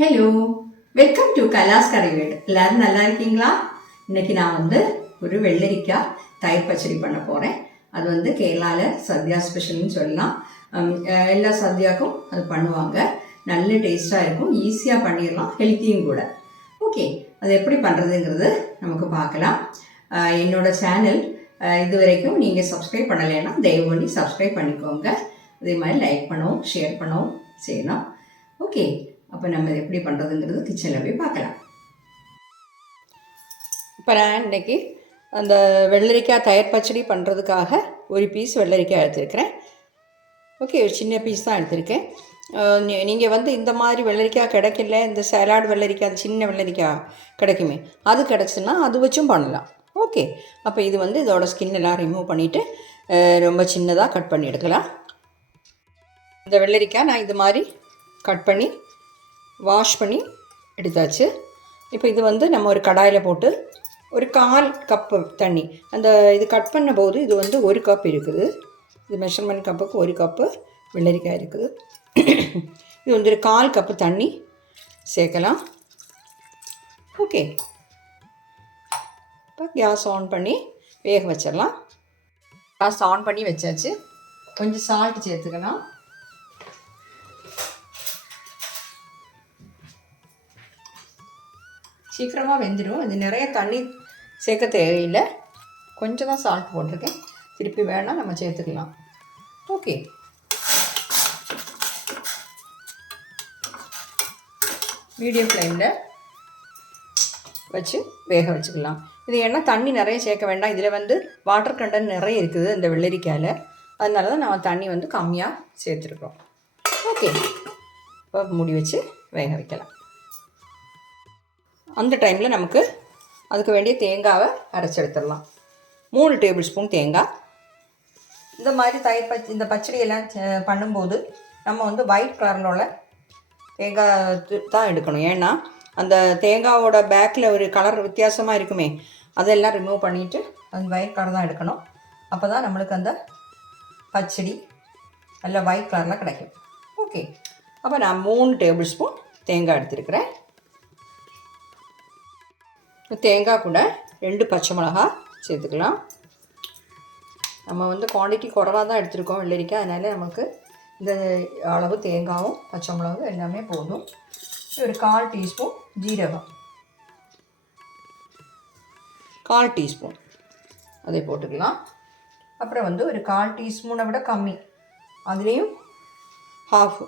Hello, welcome to கலாஸ் கரைவேடு. எல்லாரும் நல்லா இருக்கீங்களா? இன்னைக்கு நான் ஒரு வெள்ளரிக்காய் தயிர் பச்சடி பண்ண போகிறேன். அது கேரளாவில் சத்யா ஸ்பெஷல்னு சொல்லலாம். எல்லா சத்யாவுக்கும் அது பண்ணுவாங்க. நல்ல டேஸ்ட்டாக இருக்கும், ஈஸியாக பண்ணிடலாம், ஹெல்த்தியும் கூட. ஓகே, அது எப்படி பண்ணுறதுங்கிறது நமக்கு பார்க்கலாம். என்னோட சேனல் இது வரைக்கும் நீங்கள் சப்ஸ்கிரைப் பண்ணலைன்னா தயவு பண்ணி சப்ஸ்கிரைப் பண்ணிக்கோங்க. அதே மாதிரி லைக் பண்ணவும் ஷேர் பண்ணவும் செய்யணும். ஓகே, அப்போ நம்ம எப்படி பண்ணுறதுங்கிறது கிச்சனில் போய் பார்க்கலாம். இப்போ நான் இன்றைக்கி அந்த வெள்ளரிக்காய் தயிர் பச்சடி பண்ணுறதுக்காக ஒரு பீஸ் வெள்ளரிக்காய் எடுத்துருக்கிறேன். ஓகே, ஒரு சின்ன பீஸ் தான் எடுத்திருக்கேன். நீங்கள் இந்த மாதிரி வெள்ளரிக்காய் கிடைக்கல, இந்த சலாட் வெள்ளரிக்காய், அது சின்ன வெள்ளரிக்காய் கிடைக்குமே, அது கிடச்சுன்னா அது வச்சும் பண்ணலாம். ஓகே, அப்போ இது இதோட ஸ்கின் எல்லாம் ரிமூவ் பண்ணிவிட்டு ரொம்ப சின்னதாக கட் பண்ணி எடுக்கலாம். இந்த வெள்ளரிக்காய் நான் இது மாதிரி கட் பண்ணி வாஷ் பண்ணி எடுத்தாச்சு. இப்போ இது நம்ம ஒரு கடாயில் போட்டு ஒரு 1/4 கப்பு தண்ணி, அந்த இது கட் பண்ண போது இது 1 கப் இருக்குது. இது மெஷர்மெண்ட் கப்புக்கு 1 கப்பு வெள்ளரிக்காய் இருக்குது. இது ஒரு 1/4 கப்பு தண்ணி சேர்க்கலாம். ஓகே, இப்போ கேஸ் ஆன் பண்ணி வேக வச்சிடலாம். கேஸ் ஆன் பண்ணி வச்சாச்சு. கொஞ்சம் சால்ட் சேர்த்துக்கலாம். சீக்கிரமாக வெந்துடும். அது நிறைய தண்ணி சேர்க்க தேவையில்லை, கொஞ்சம் தான் சால்ட் போட்டிருக்கேன். திருப்பி வேணால் நம்ம சேர்த்துக்கலாம். ஓகே, மீடியம் ஃப்ளேமில் வச்சு வேக வச்சுக்கலாம். இது ஏன்னா தண்ணி நிறைய சேர்க்க வேண்டாம். இதில் வாட்டர் கண்டென்ட் நிறைய இருக்குது இந்த வெள்ளரிக்காயில். அதனால தான் நம்ம தண்ணி கம்மியாக சேர்த்துருக்கோம். ஓகே, இப்போ மூடி வச்சு வேக வைக்கலாம். அந்த டைமில் நமக்கு அதுக்கு வேண்டிய தேங்காவை அரைச்சி எடுத்துடலாம். 3 டேபிள் ஸ்பூன் தேங்காய். இந்த மாதிரி தயிர் இந்த பச்சடியெல்லாம் பண்ணும்போது நம்ம ஒயிட் கலரில் உள்ள தேங்காய் தான் எடுக்கணும். ஏன்னா அந்த தேங்காவோட பேக்கில் ஒரு கலர் வித்தியாசமாக இருக்குமே, அதெல்லாம் ரிமூவ் பண்ணிவிட்டு அந்த ஒயிட் கலர் தான் எடுக்கணும். அப்போ தான் நம்மளுக்கு அந்த பச்சடி நல்ல ஒயிட் கலரில் கிடைக்கும். ஓகே, அப்போ நான் 3 டேபிள் ஸ்பூன் தேங்காய் எடுத்துருக்கிறேன். தேங்காய் கூட 2 பச்சை மிளகா சேர்த்துக்கலாம். நம்ம குவான்டிட்டி குறைவாக தான் எடுத்துருக்கோம் வெள்ளரிக்காய், அதனால் நமக்கு இந்த அளவு தேங்காயும் பச்சை மிளகும் எல்லாமே போதும். ஒரு 1/4 டீஸ்பூன் ஜீரகம், 1/4 டீஸ்பூன் அதை போட்டுக்கலாம். அப்புறம் ஒரு 1/4 டீஸ்பூனை விட கம்மி, அதுலேயும் ஹாஃப்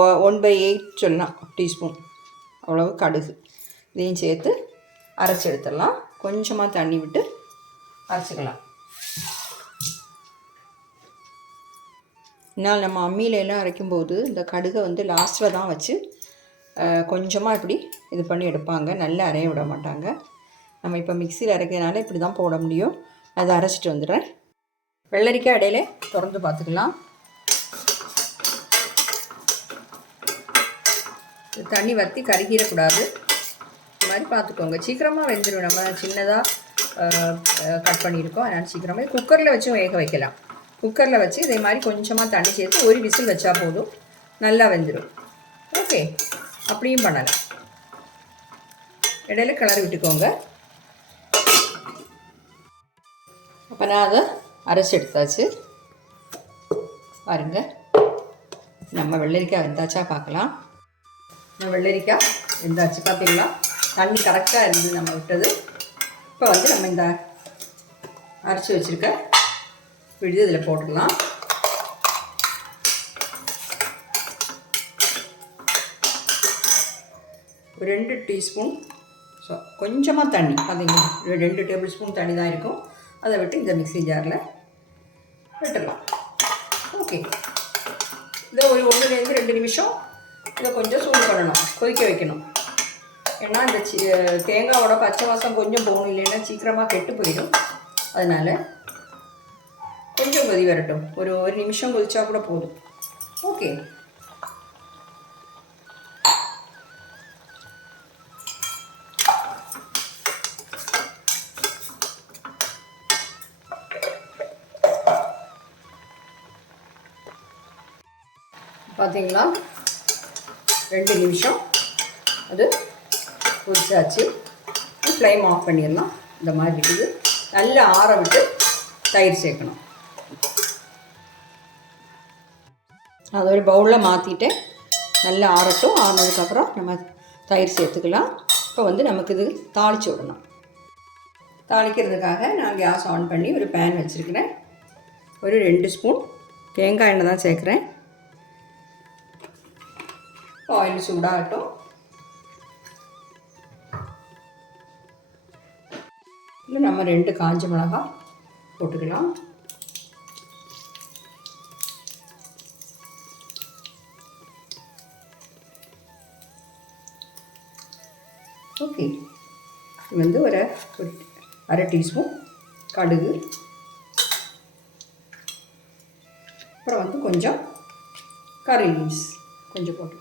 1/8 சொல்லலாம் டீஸ்பூன் அவ்வளவு கடுகு, இதையும் சேர்த்து அரைச்சி எடுத்துடலாம். கொஞ்சமாக தண்ணி விட்டு அரைச்சிக்கலாம். இதனால் நம்ம அம்மியிலெல்லாம் அரைக்கும்போது இந்த கடுகை லாஸ்ட்டில் தான் வச்சு கொஞ்சமாக இப்படி இது பண்ணி எடுப்பாங்க, நல்லா அரைய விட மாட்டாங்க. நம்ம இப்போ மிக்சியில் அரைக்கிறதுனால இப்படி தான் போட முடியும். அதை அரைச்சிட்டு வந்துடுறேன். வெள்ளரிக்காய் இடையில திறந்து பார்த்துக்கலாம். தண்ணி வற்றி கருகிடக்கூடாது, இது மாதிரி பார்த்துக்கோங்க. சீக்கிரமாக வெந்துடும். நம்ம சின்னதாக கட் பண்ணியிருக்கோம், அதனால் சீக்கிரமாக குக்கரில் வச்சும் வேக வைக்கலாம். குக்கரில் வச்சு இதே மாதிரி கொஞ்சமாக தண்ணி சேர்த்து ஒரு விசில் வச்சா போதும், நல்லா வெந்துடும். ஓகே, அப்படியும் பண்ணலாம். இடையில கிளறி விட்டுக்கோங்க. அப்போ நான் அதை அரைச்சி எடுத்தாச்சு. பாருங்கள், நம்ம வெள்ளரிக்காய் வெந்தாச்சா பார்க்கலாம். நம்ம வெள்ளரிக்காய் வெந்தாச்சு பார்த்தீங்களா? தண்ணி கரெக்டாக இருந்தது நம்ம விட்டது. இப்போ நம்ம இந்த அரைச்சி வச்சுருக்க விழுது இதில் போட்டுக்கலாம். ஒரு 2 டீஸ்பூன் கொஞ்சமாக தண்ணி, பார்த்தீங்களா? 2 டேபிள் ஸ்பூன் தண்ணி தான் இருக்கும். அதை விட்டு இந்த மிக்ஸி ஜாரில் விட்டுடலாம். ஓகே, இதை ஒரு 1லேருந்து 2 நிமிஷம் இதை கொஞ்சம் சூடு பண்ணணும், கொதிக்க வைக்கணும். ஏன்னா இந்த தேங்காவோட பச்சை வாசம் கொஞ்சம் போகணும், இல்லைன்னா சீக்கிரமாக கெட்டு போயிடும். அதனால் கொஞ்சம் கொதி வரட்டும், ஒரு நிமிஷம் கொதிச்சா கூட போதும். ஓகே, பார்த்தீங்களா? 2 நிமிஷம் அது கொதிச்சாச்சு. ஃப்ளேம் ஆஃப் பண்ணிடலாம். இந்த மாதிரி இருக்குது. நல்லா ஆற விட்டு தயிர் சேர்க்கணும். அதை ஒரு பவுலில் மாற்றிட்டு நல்லா ஆறட்டும். ஆறினதுக்கப்புறம் நம்ம தயிர் சேர்த்துக்கலாம். இப்போ வந்து நமக்கு இது தாளித்து விடணும். தாளிக்கிறதுக்காக நான் கேஸ் ஆன் பண்ணி ஒரு பேன் வச்சுருக்கிறேன். ஒரு 2 ஸ்பூன் தேங்காய் எண்ணெய் தான் சேர்க்குறேன். ஆயில் சூடாகட்டும். இல்லை நம்ம 2 காஞ்ச மிளகாய் போட்டுக்கலாம். ஓகே, இது வந்து ஒரு 1/2 டீஸ்பூன் கடுகு, அப்புறம் வந்து கொஞ்சம் கறி லீவ்ஸ் கொஞ்சம் போட்டு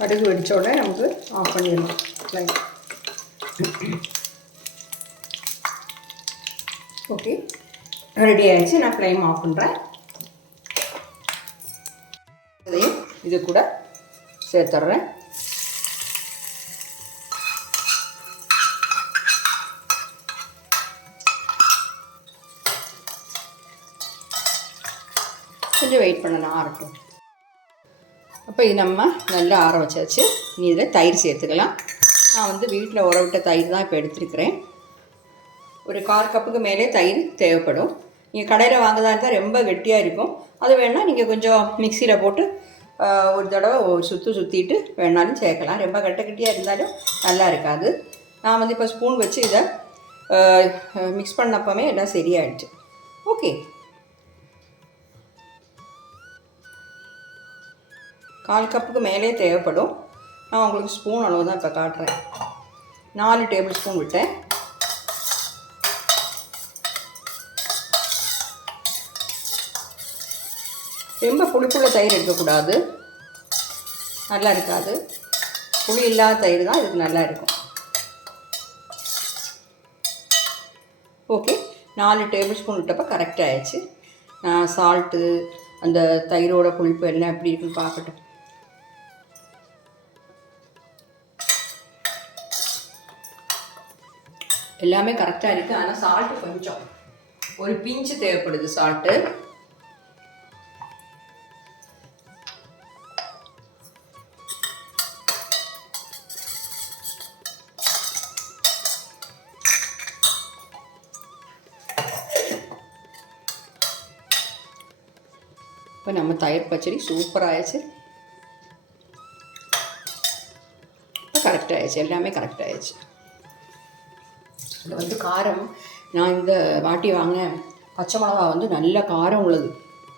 கடுகு வெடித்த உடனே நமக்கு ஆஃப் பண்ணிடலாம் ஃப்ளைம். ஓகே, ரெடி ஆகிடுச்சு. நான் ஃப்ளைம் ஆஃப் பண்ணுறேன். இதையும் இது கூட சேர்த்துட்றேன். கொஞ்சம் வெயிட் பண்ணலாம், ஆறட்டும். அப்போ இது நம்ம நல்லா ஆற வச்சாச்சு. நீ இதில் தயிர் சேர்த்துக்கலாம். நான் வந்து வீட்டில் ஊற விட்ட தயிர் தான் இப்போ எடுத்துருக்கிறேன். ஒரு 1/4 கப்புக்கு மேலே தயிர் தேவைப்படும். நீங்கள் கடையில் வாங்குறதா இருந்தால் ரொம்ப கெட்டியாக இருக்கும். அது வேணால் நீங்கள் கொஞ்சம் மிக்சியில் போட்டு ஒரு தடவை ஒரு சுற்றிட்டு வேணாலும் சேர்க்கலாம். ரொம்ப கெட்டியாக இருந்தாலும் நல்லா இருக்காது. நான் வந்து இப்போ ஸ்பூன் வச்சு இதை மிக்ஸ் பண்ணப்பவே எல்லாம் சரியாயிடுச்சு. ஓகே, 1/4 கப்புக்கு மேலே தேவைப்படும். நான் உங்களுக்கு ஸ்பூன் அளவு தான் இப்போ காட்டுறேன். 4 டேபிள் ஸ்பூன் விட்டேன். ரொம்ப புளிப்புள்ள தயிர் எடுக்கக்கூடாது, நல்லா இருக்காது. புளி இல்லாத தயிர் தான் இதுக்கு நல்லா இருக்கும். ஓகே, 4 டேபிள் ஸ்பூன் விட்டப்போ கரெக்டாக ஆயிடுச்சு. சால்ட்டு அந்த தயிரோட புளிப்பு எல்லாம் எப்படி இருக்குன்னு பார்க்கட்டும். எல்லாமே கரெக்டாக இருக்குது. ஆனால் சால்ட்டு கொஞ்சம் ஒரு பிஞ்சு தேவைப்படுது. சால்ட்டு இப்போ நம்ம தயிர் பச்சடி சூப்பராக ஆயிடுச்சு. இப்போ கரெக்டாக ஆயிடுச்சு, எல்லாமே கரெக்டாக ஆயிடுச்சு. இதில் வந்து காரம், நான் இந்த வாட்டி வாங்கினேன் பச்சை மிளகா வந்து நல்ல காரம் உள்ளது.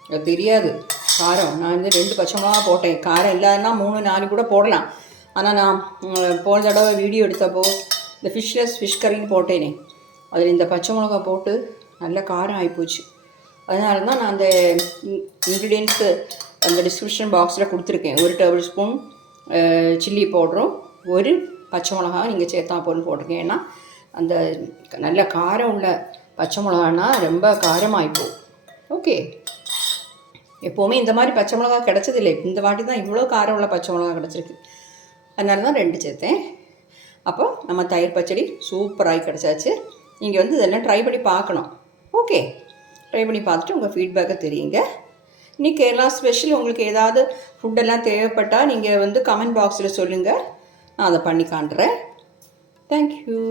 அது தெரியாது காரம். நான் வந்து 2 பச்சை மிளகா போட்டேன். காரம் இல்லாதன்னா 3-4 கூட போடலாம். ஆனால் நான் போன தடவை வீடியோ எடுத்தப்போ இந்த ஃபிஷ் கறின்னு போட்டேனே, அதில் இந்த பச்சை மிளகா போட்டு நல்ல காரம் ஆகிப்போச்சு. அதனால தான் நான் அந்த இன்க்ரீடியன்ட்ஸு அந்த டிஸ்கிரிப்ஷன் பாக்ஸில் கொடுத்துருக்கேன். 1 டேபிள் ஸ்பூன் சில்லி பவுடரும் 1 பச்சை மிளகா நீங்கள் சேர்த்தா போன்னு போட்டிருக்கேன். ஏன்னா அந்த நல்ல காரம் உள்ள பச்சை மிளகானா ரொம்ப காரமாகிப்போம். ஓகே, எப்போவுமே இந்த மாதிரி பச்சை மிளகா கிடச்சதில்லை. இந்த வாட்டி தான் இவ்வளோ காரம் உள்ள பச்சை மிளகா கிடச்சிருக்கு. அதனால தான் 2 சேர்த்தேன். அப்போ நம்ம தயிர் பச்சடி சூப்பராகி கிடச்சாச்சு. நீங்கள் வந்து இதெல்லாம் ட்ரை பண்ணி பார்க்கணும். ஓகே, ட்ரை பண்ணி பார்த்துட்டு உங்கள் ஃபீட்பேக்கை தெரியுங்க. இனி கேரளா ஸ்பெஷல் உங்களுக்கு ஏதாவது ஃபுட்டெல்லாம் தேவைப்பட்டால் நீங்கள் வந்து கமெண்ட் பாக்ஸில் சொல்லுங்கள். நான் அதை பண்ணி காட்டுறேன். தேங்க்யூ.